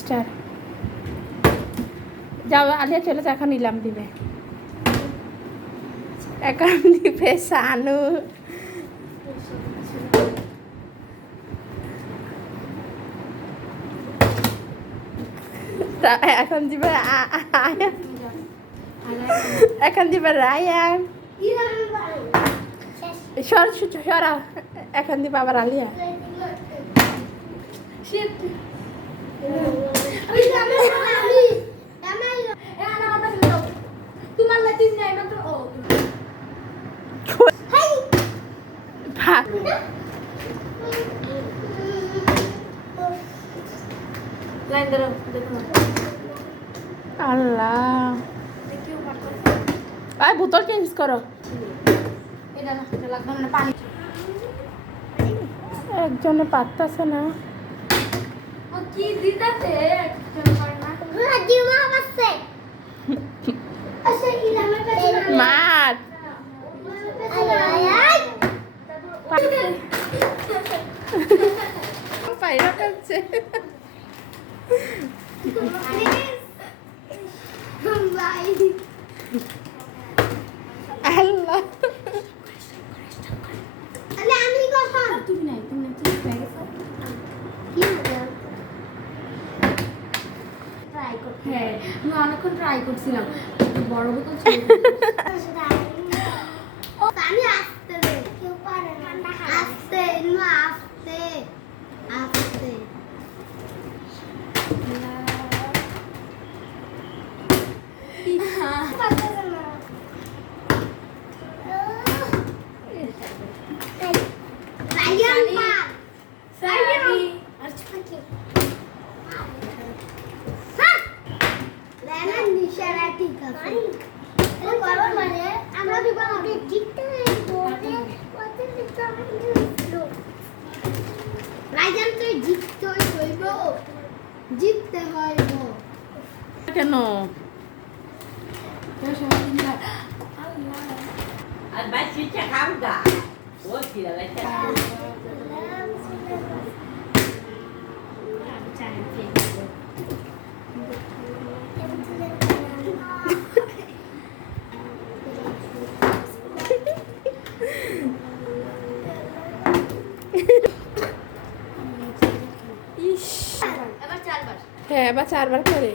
star যাও আলিয়া চলে তো এখন নিলাম দিবে এখন দিবে সানু এখন দিবে এখন দিবে রায়ান সরা এখন দিবে আবার আলিয়া তোমার লাতিন নাই মাত্র ও লাইন ধরো দেখো আল্লাহ আর বোতল চেঞ্জ করো এটা না এটা লাগবে না পানি একজনে পারতাছে না ও কি দিতাছে একজন করে না দিমা বাসে আচ্ছা ইলামে কাছে মার পায়রা কাছে আল্লাহ আমি কখন তুমি নাই ঠিক হয়ে গেছে কি ট্রাই করতে হ্যাঁ আমি অনেকক্ষণ ট্রাই করছিলাম বড় বোতল ছিল ও আমি আসতে দে কেউ পারে না আসতে না আসতে আসতে জিততে হয় কেন আর বাচ্চা খাও গা ও কি লাগে হ্যাঁ এবার 4 বার করে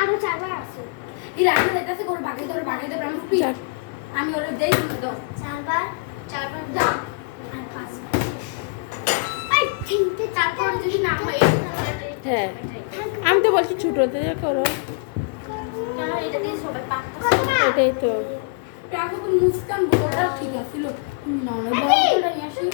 আরো 4 বার আছে এর আগে দেখতেছে কোন বাকি ধরে আমি রুপি আমি ওরে দেই তো 4 বার দাও আর 5 আই তিনটে 4 বার যদি না হয় হ্যাঁ আমি তো বলছি ছোটতে করো কেন এটা দিয়ে সবাই পাকছে এটাই তো টাকা তো মুস্কান বড়টা ঠিক আছিল না বড়টা নিয়ে আসি